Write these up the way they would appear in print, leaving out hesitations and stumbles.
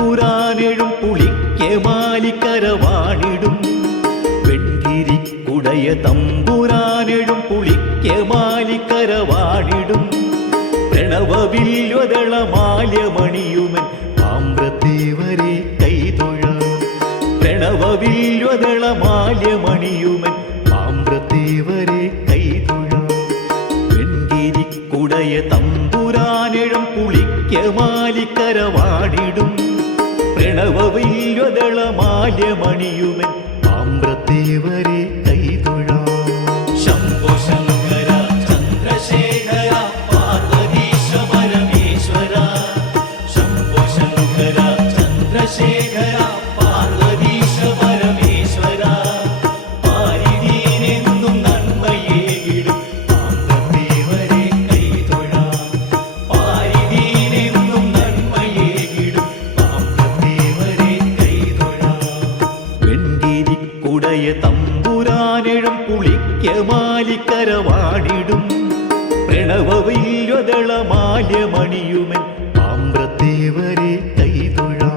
തമ്പുരാനെഴും പുളിക്ക് മാലിക്കരവാണിടും വെൺകിരിക്കുടയ തമ്പുരാനെഴും പുളിക്ക് മാലിക്കരവാണിടും പ്രണവവില്വദള മാല്യമണിയുമൻ പാമ്പ്രത്തേവരെ കൈതൊഴാം പ്രണവവില്വദള മാല്യമണിയുമൻ പാമ്പ്രത്തേവരെ കൈതൊഴാം വെൺകിരിക്കുടയ തമ്പുരാനെഴും പുളിക്ക് മാലിക്കരവാണിടും പ്രണവവില്വദള മാല്യമണിയുമൻ പാമ്പ്രത്തേവരെ കൈതൊഴാം ശംഭോ ശങ്കര ചന്ദ്രശേഖര പാർവതീശ പരമേശ്വര ശംഭോ ശങ്കര ചന്ദ്രശേഖര പാർവതീശ പരമേശ്വര പാരിദീനെന്നും നന്മയേകിടും പാമ്പ്രത്തേവരെ കൈതൊഴാം പാരിദീനെന്നും നന്മയേകിടും പാമ്പ്രത്തേവരെ കൈതൊഴാം വെൺകിരിക്കുടയ തമ്പുരാനെഴും പുളിക്ക് മാലിക്കരവാണിടും പ്രണവവില്വദള മാല്യമണിയുമൻ പാമ്പ്രത്തേവരെ കൈതൊഴാം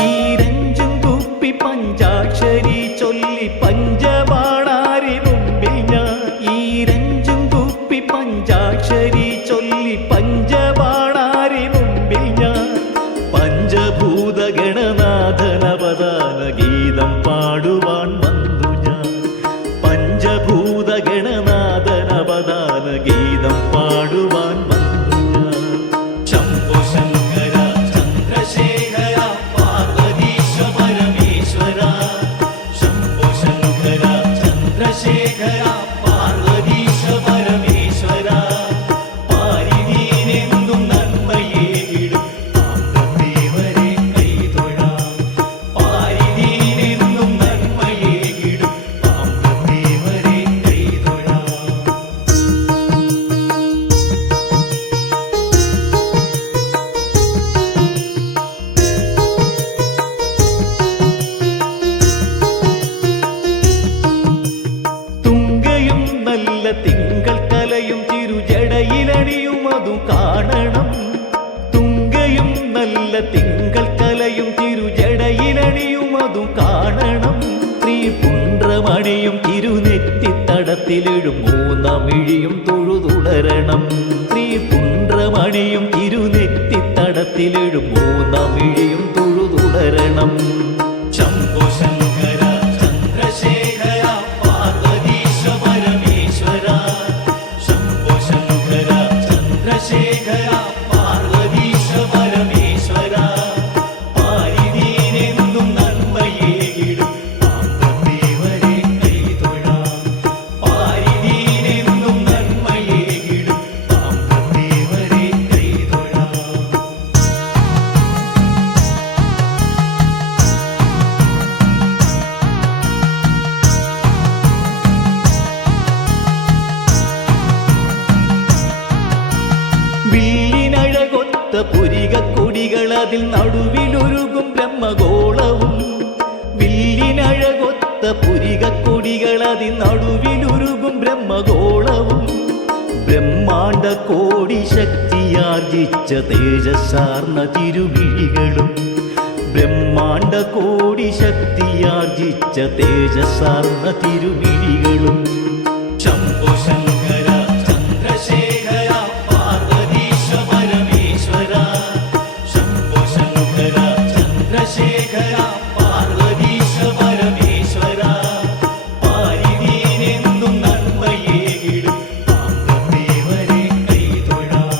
ഈരഞ്ചും കുപ്പി പഞ്ചാക്ഷരി ചൊല്ലി പഞ്ചബാണാരി മുമ്പിൽ ഞാൻ ഈരഞ്ചും കുപ്പി പഞ്ചാക്ഷരി ചൊല്ലി പഞ്ചബാണാരി മുമ്പിൽ ഞാൻ പഞ്ചഭൂത ഗണനാഥനവദാന ഗീതം പാടുവാൻ വന്നു ഞാൻ പഞ്ചഭൂത ഗണനാഥനവദാന ഗീതം പാടുവാൻ വന്നു ഞാൻ ശംഭോ ശങ്കര ചന്ദ്രശേഖര പാർവതീശ പരമേശ്വര ശംഭോ ശങ്കര ചന്ദ്രശേഖര പാർവതീശ പരമേശ്വര പാരിദീനെന്നും നന്മയേകിടും പാമ്പ്രത്തേവരെ കൈതൊഴാം പാരിദീനെന്നും നന്മയേകിടും പാമ്പ്രത്തേവരെ കൈതൊഴാം തുങ്കയും നല്ല തിങ്കൾ കലയും തിരുജടയിലണിയും അതു കാണണം തുങ്കയും നല്ല തിങ്കൾ കലയും തിരുജടയിലണിയും അതു കാണണം ശ്രീപുണ്ട്രമണിയും തിരുനെറ്റിത്തടത്തിലെഴും മൂന്നമിഴിയും തൊഴുതുടരണം ശ്രീപുണ്ട്രമണിയും തിരുനെറ്റിത്തടത്തിലെഴും മൂന്നമിഴിയും തൊഴുതുടരണം ശംഭോ ശങ്കര ചന്ദ്രശേഖര പാർവതീശ പരമേശ്വര ശംഭോ ശങ്കര ചന്ദ്രശേഖര പാർവതീശ പരമേശ്വര പാരിദീനെന്നും നന്മയേകിടും പാമ്പ്രത്തേവരെ കൈതൊഴാം പാരിദീനെന്നും നന്മയേകിടും പാമ്പ്രത്തേവരെ കൈതൊഴാം വില്ലിനഴകൊത്ത പുരികക്കൊടികളതിൽ നടുവിലൊരുകും ബ്രഹ്മഗോളവും വില്ലിനഴകൊത്ത പുരികക്കൊടികളതിൽ നടുവിലൊരുകും ബ്രഹ്മഗോളവും ബ്രഹ്മാണ്ട കോടി ശക്തിയാർജിച്ച തേജസ്സാർന്ന തിരുമിഴികളും ബ്രഹ്മാണ്ട കോടി ശക്തിയാർജിച്ച തേജസ്സാർന്ന തിരുമിഴികളും ശംഭോ ശങ്കര ചന്ദ്രശേഖര പാർവതീശ പരമേശ്വര ശംഭോ ശങ്കര ചന്ദ്രശേഖര പാർവതീശ പരമേശ്വര പാരിദീനെന്നും നന്മയേകിടും പാമ്പ്രത്തേവരെ കൈതൊഴാം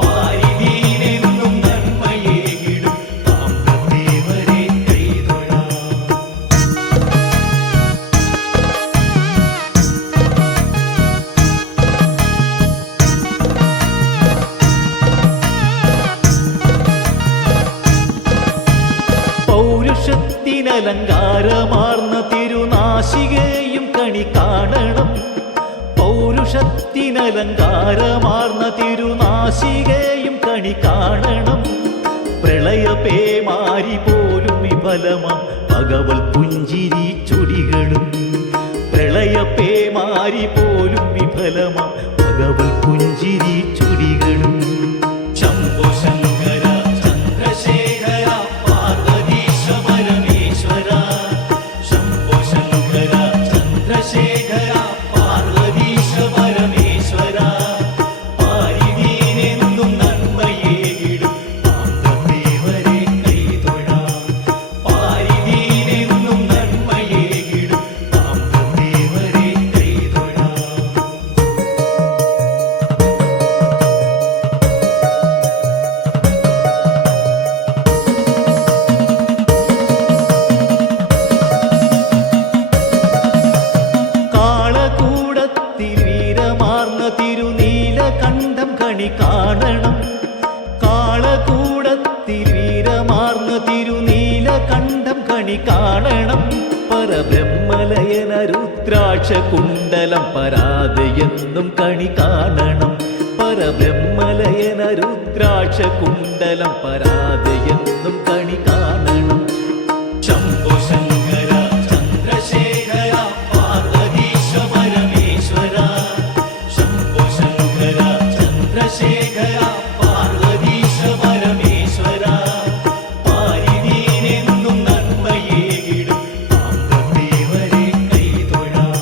പാരിദീനെന്നും നന്മയേകിടും പാമ്പ്രത്തേവരെ കൈതൊഴാം പൗരുഷത്തിനലങ്കാരമാർന്ന തിരുനാശികയും കണി കാണണം പൗരുഷത്തിനലങ്കാരമാർന്ന തിരുനാശികയും കണി കാണണം പ്രളയപേമാരി പോലും വിഫലമാം ഭഗവത് പുഞ്ചിരി ചൊടികളും പ്രളയപ്പേമാരി പോലും വിഫലമാ ഭഗവത് പുഞ്ചിരി ചൊടികളും. ശംഭോ ശങ്കര ചന്ദ്രശേഖര പാർവതീശ പരമേശ്വര, ശംഭോ ശങ്കര ചന്ദ്രശേഖര പാർവതീശ പരമേശ്വര, പാരിദീനെന്നും നന്മയേകിടും പാർത്ഥദേവരെ കൈതൊഴാം, പാരിദീനെന്നും നന്മയേകിടും പാർത്ഥദേവരെ കൈതൊഴാം. കാളകൂടത്തിൽ വീരമാർന്ന തിരുനീലകണ്ഠം കണി കാണണം, കാളകൂടത്തിൽ വീരമാർന്ന തിരുനീലകണ്ഠം കണി കാണണം. പരബ്രഹ്മലയന രുദ്രാക്ഷ കുണ്ടലം പരാതയെന്നും കണി കാണണം, പരബ്രഹ്മലയന രുദ്രാക്ഷ കുണ്ടലം പരാതയെന്നും കണി കാണണം. ശംഭോ ശങ്കര ചന്ദ്രശേഖര പാർവതീശ പരമേശ്വര, ശംഭോ ശങ്കര ചന്ദ്രശേഖര പാർവതീശ പരമേശ്വര, പാരിദീനെന്നും നന്മയേകിടും പാർത്ഥദേവരെ കൈതൊഴാം,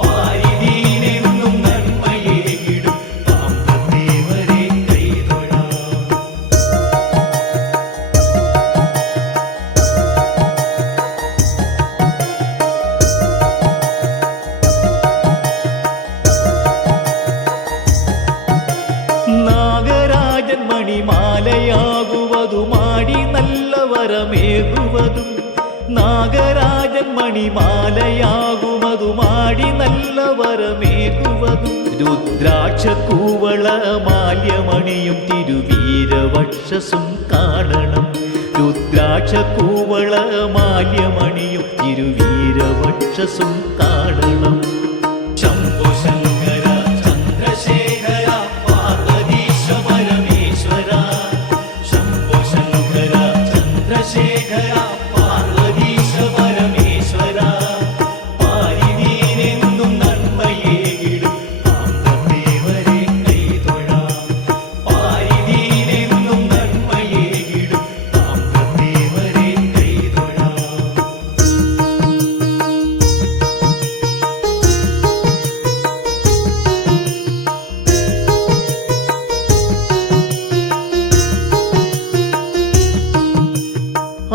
പാരിദീനെന്നും നന്മയേകിടും പാർത്ഥദേവരെ കൈതൊഴാം. നാഗരാജൻ മണിമാലയാകുവതും ആടി നല്ല വരമേകുവതും, നാഗരാജൻ മണിമാലയാകുമതും ആടി നല്ല വരമേകുവതും, രുദ്രാക്ഷ കൂവള മാല്യമണിയും തിരുവീരവക്ഷസും കാണണം, രുദ്രാക്ഷ കൂവള മാല്യമണിയും തിരുവീരവക്ഷസും കാണണം. ശംഭോ ശങ്കര ചന്ദ്രശേഖര പാർവതീശ പരമേശ്വര, ശംഭോ ശങ്കര ചന്ദ്രശേഖര പാർവതീശ പരമേശ്വര, പാരിദീനെന്നും നന്മയേകിടും പാർത്ഥദേവരെ കൈതൊഴാം, പാരിദീനെന്നും നന്മയേകിടും പാർത്ഥദേവരെ കൈതൊഴാം.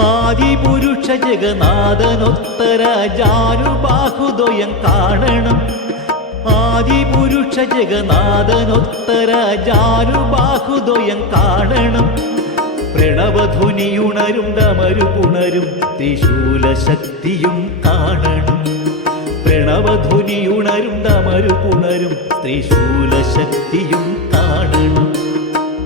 ആദിപുരുഷ ജഗന്നാഥനൊത്തര ജാനുബാഹുദ്വയം കാണണം, ആദിപുരുഷ ജഗന്നാഥനൊത്തര ജാനുബാഹുദ്വയം കാണണം. പ്രണവധ്വനിയുണരും ഡമരുപുണരും ത്രിശൂലശക്തിയും കാണണം, പ്രണവധ്വനിയുണരും ഡമരുപുണരും ത്രിശൂലശക്തിയും കാണണം.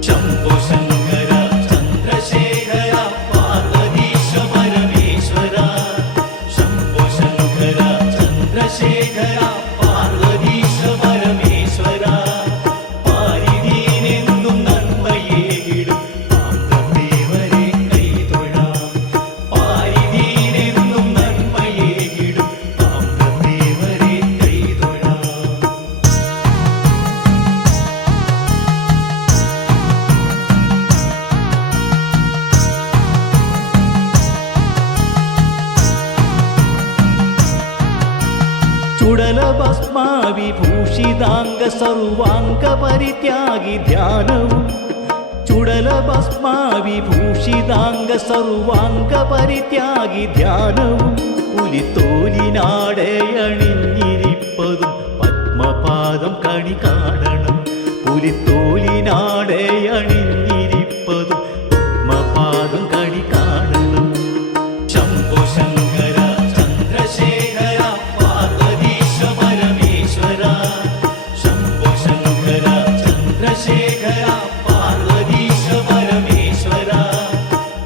ശംഭോ ശങ്കര ചന്ദ്രശേഖര പാർവതീശ പരമേശ്വര, ശംഭോ ശങ്കര ചന്ദ്രശേഖര പാർവതീശ പരമേശ്വര, പാരിദീനെന്നും നന്മയേകിടും പാർത്ഥദേവരെ കൈതൊഴാം, പാരിദീനെന്നും നന്മയേകിടും പാർത്ഥദേവരെ കൈതൊഴാം. ചുടലഭസ്മാവിഭൂഷിതാംഗ സർവാംഗ പരിത്യാഗി ധ്യാനവും, ചുടലഭസ്മാവിഭൂഷിതാംഗ സർവാംഗ പരിത്യാഗി ധ്യാനവും, പുലിത്തോലിനാടെ അണിഞ്ഞിരിപ്പതും പത്മപാദം കണി കാണണം, പുലിത്തോലിനാടെ അണിഞ്ഞിരിപ്പതും പത്മപാദം കണി കാണണം. ശംഭോ ശങ്കര ചന്ദ്രശേഖര പാർവതീശ പരമേശ്വര, ശംഭോ ശങ്കര ചന്ദ്രശേഖര പാർവതീശ പരമേശ്വര,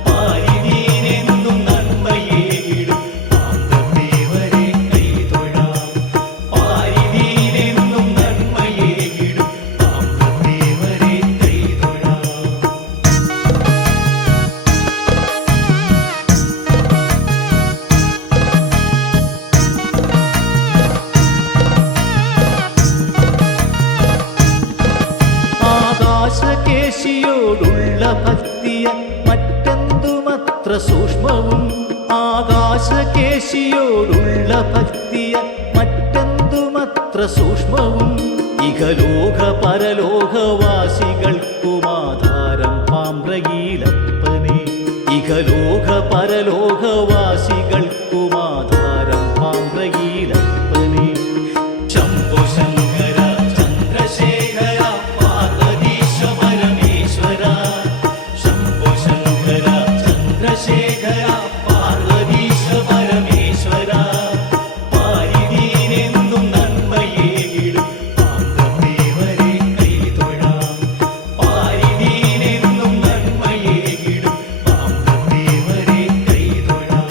പാരിദീനെന്നും നന്മയേകിടും പാർത്ഥദേവരെ കൈതൊഴാം, പാരിദീനെന്നും നന്മയേകിടും പാർത്ഥദേവരെ കൈതൊഴാം. ആകാശകേശിയോടുള്ള ഭക്തിയ മറ്റെന്തുമത്ര സൂക്ഷ്മവും ആകാശകേശിയോടുള്ള ഭക്തിയ മറ്റെന്തുമത്ര സൂക്ഷ്മവും ഇഹലോക പരലോകവാസികൾക്കുമാധാരം പാമ്പ്രയിലപ്പനെ ഇഹലോക പരലോകവാസികൾക്കുമാധാരം പാമ്പ്രയിലപ്പനെ ശംഭോ ശങ്കര ചന്ദ്രശേഖര പാർവതീശ പരമേശ്വര ശംഭോ ശങ്കര ചന്ദ്രശേഖര പാർവതീശ പരമേശ്വര പാരിദീനെന്നും നന്മയേകിടും പാർത്ഥദേവരെ കൈതൊഴാം പാരിദീനെന്നും നന്മയേകിടും പാർത്ഥദേവരെ കൈതൊഴാം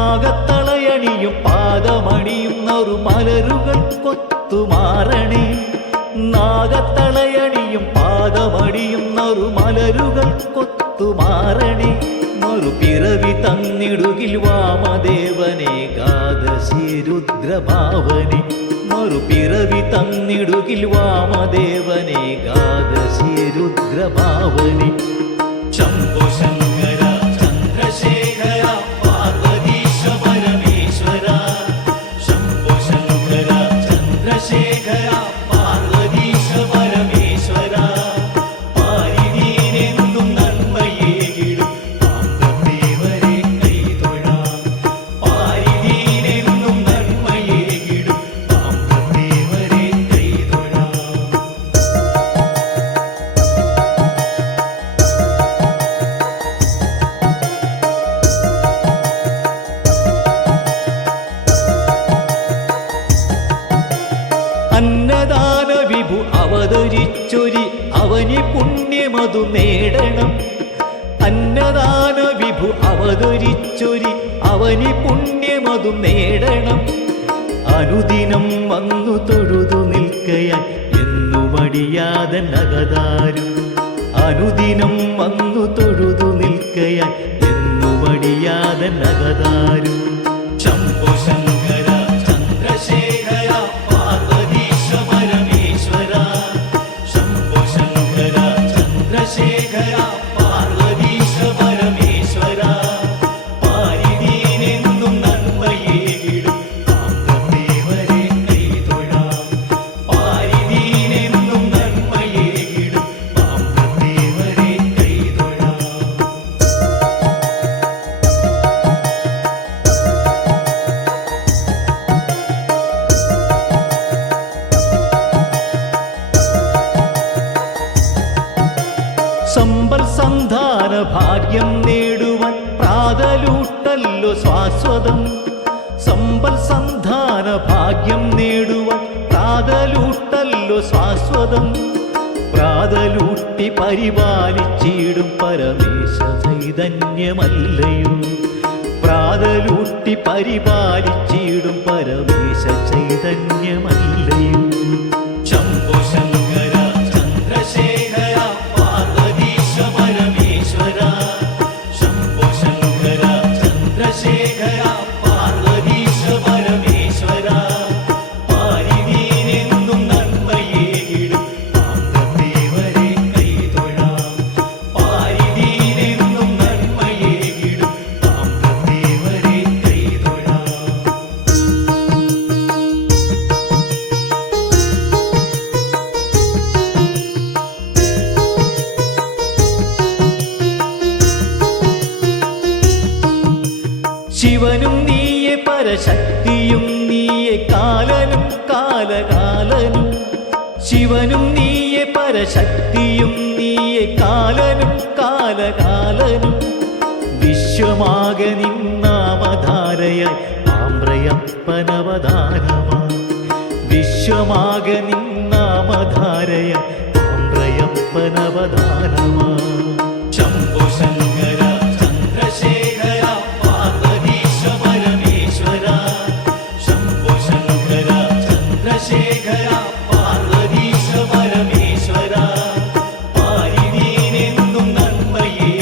നാഗത്തളയണിയും പാദമണിയുന്നൊരു മലരുകൾ കൊത്തുമാറണേ നാഗത്തളയണിയും പാദമണിയുന്നൊരു മലരുകൾ കൊത്തുമാറണേ മറുപിറവി തന്നിടുകിൽ വാമദേവനെ ഗാദശി രുദ്രഭാവനെ മറുപിറവി തന്നിടുകിൽ വാമദേവനെ ഗാദശി രുദ്രഭാവനെ ശംഭോ ശങ്കര ചന്ദ്രശേഖര പാർവതീശ പരമേശ്വര ശംഭോ ശങ്കര ചന്ദ്രശേഖര പാർവതീശ പരമേശ്വര പാരിദീനെന്നും നന്മയേകിടും പാർത്ഥദേവരെ കൈതൊഴാം പാരിദീനെന്നും നന്മയേകിടും പാർത്ഥദേവരെ കൈതൊഴാം അന്നദാന വിഭു അവതരിച്ചൊരി അവനി പുണ്യമതു നേടണം അന്നദാന വിഭു അവതരിച്ചൊരി അവനി പുണ്യമതു നേടണം അനുദിനം വന്നു തൊഴുതു നിൽക്കയാൽ എന്നു മടിയാതെ നഗതാരും അനുദിനം വന്നു തൊഴുതു നിൽക്കയാൽ എന്നു മടിയാതെ നഗതാരും ശംഭോ ശങ്കര ചന്ദ്രശേഖര പാർവതീശ പരമേശ്വര ശംഭോ ശങ്കര ചന്ദ്രശേഖര പാർവതീശ പരമേശ്വര പാരിദീനെന്നും നന്മയേകിടും പാർത്ഥദേവരെ കൈതൊഴാം പാരിദീനെന്നും നന്മയേകിടും പാർത്ഥദേവരെ കൈതൊഴാം സമ്പൽ സന്ധാന ഭാഗ്യം നേടുവാൻ പ്രാതലൂട്ടല്ലോ ശാശ്വതം സമ്പൽ സന്ധാന ഭാഗ്യം നേടുവാൻ പ്രാതലൂട്ടല്ലോ ശാശ്വതം പ്രാതലൂട്ടി പരിപാലിച്ചിടും പരമേശ ചൈതന്യമല്ലയോ പ്രാതലൂട്ടി പരിപാലിച്ചിടും പരമേശ ചൈതന്യമല്ലയോ ശംഭോ ശങ്കര ചന്ദ്രശേഖര പാർവതീശ പരമേശ്വര ശംഭോ ശങ്കര ചന്ദ്രശേഖര പാർവതീശ പരമേശ്വര പാരിദീനെന്നും നന്മയേകിടും പാർത്ഥദേവരെ കൈതൊഴാം പാരിദീനെന്നും നന്മയേകിടും പാർത്ഥദേവരെ കൈതൊഴാം ശിവനും നീയെ പരശക്തിയും നീയെ കാലനും കാലകാലനും ശിവനും നീയെ പരശക്തിയും നീയെ കാലനും കാലകാലനും വിശ്വമാകെ നിന്നാമധാരയായി ആമ്രയപ്പനവതാരമാ വിശ്വമാകെ നിന്നാമധാരയായി ആമ്രയപ്പനവതാരമാ ശംഭോ ശങ്കര ചന്ദ്രശേഖര പാർവതീശ പരമേശ്വര ശംഭോ ശങ്കര ചന്ദ്രശേഖര പാർവതീശ പരമേശ്വര പാരിദീനെന്നും നന്മയേ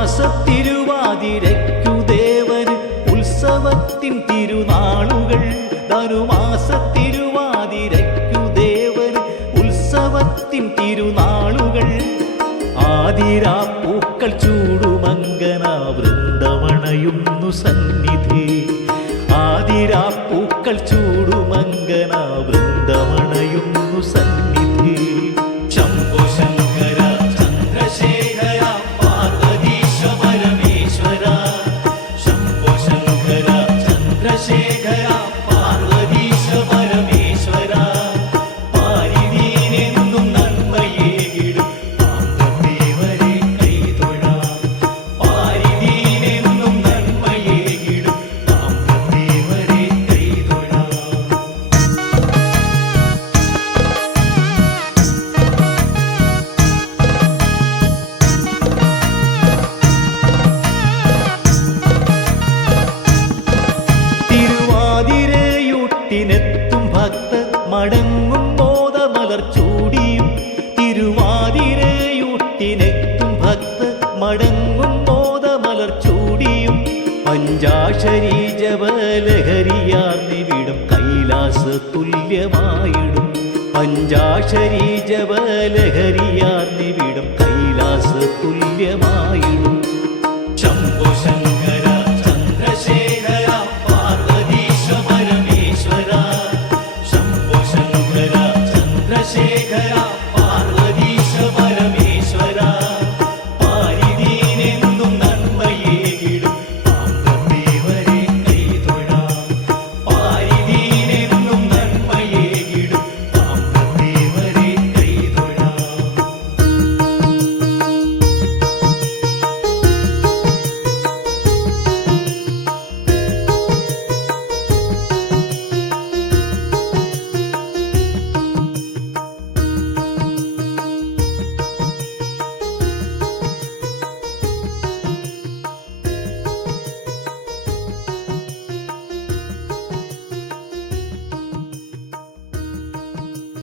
ധനുമാസത്തിരുവാതിരയ്ക്കു ദേവന് ഉത്സവത്തിൻ തിരുനാളുകൾ. ധനുമാസത്തിരുവാതിരയ്ക്കു ദേവന് ഉത്സവത്തിൻ തിരുനാളുകൾ. ആതിരാപ്പൂക്കൾ ചൂടുമങ്കന വൃന്ദമണയുന്നു സന്നിധി. ആതിരാപ്പൂക്കൾ ചൂടുമങ്കന വൃന്ദമണയുന്നു സന്നിധി. ശംഭോ ശങ്കര ചന്ദ്രശേഖര പാർവതീശ പരമേശ്വര. ശംഭോ ശങ്കര ചന്ദ്രശേഖര പാർവതീശ പരമേശ്വര. പാരിനീനെന്നും നന്മയേകിടും പാമ്പദേവരെ കൈതൊഴാം. പാരിനീനെന്നും നന്മയേകിടും പാമ്പദേവരെ കൈതൊഴാം. തിരുവാതിരയൂട്ടിനെത്തും ഭക്തർ മടങ്ങും മോദമലർ ചൂടിയും. തിരുവാതിരയൂട്ടിനെത്തും ഭക്തർ മടങ്ങും മോദമലർ ചൂടിയും. പഞ്ചാക്ഷരി ജപലഹരിയാർന്നിവിടം കൈലാസ തുല്യമായിടും. പഞ്ചാക്ഷരി ജപലഹരിയാർന്നിവിടം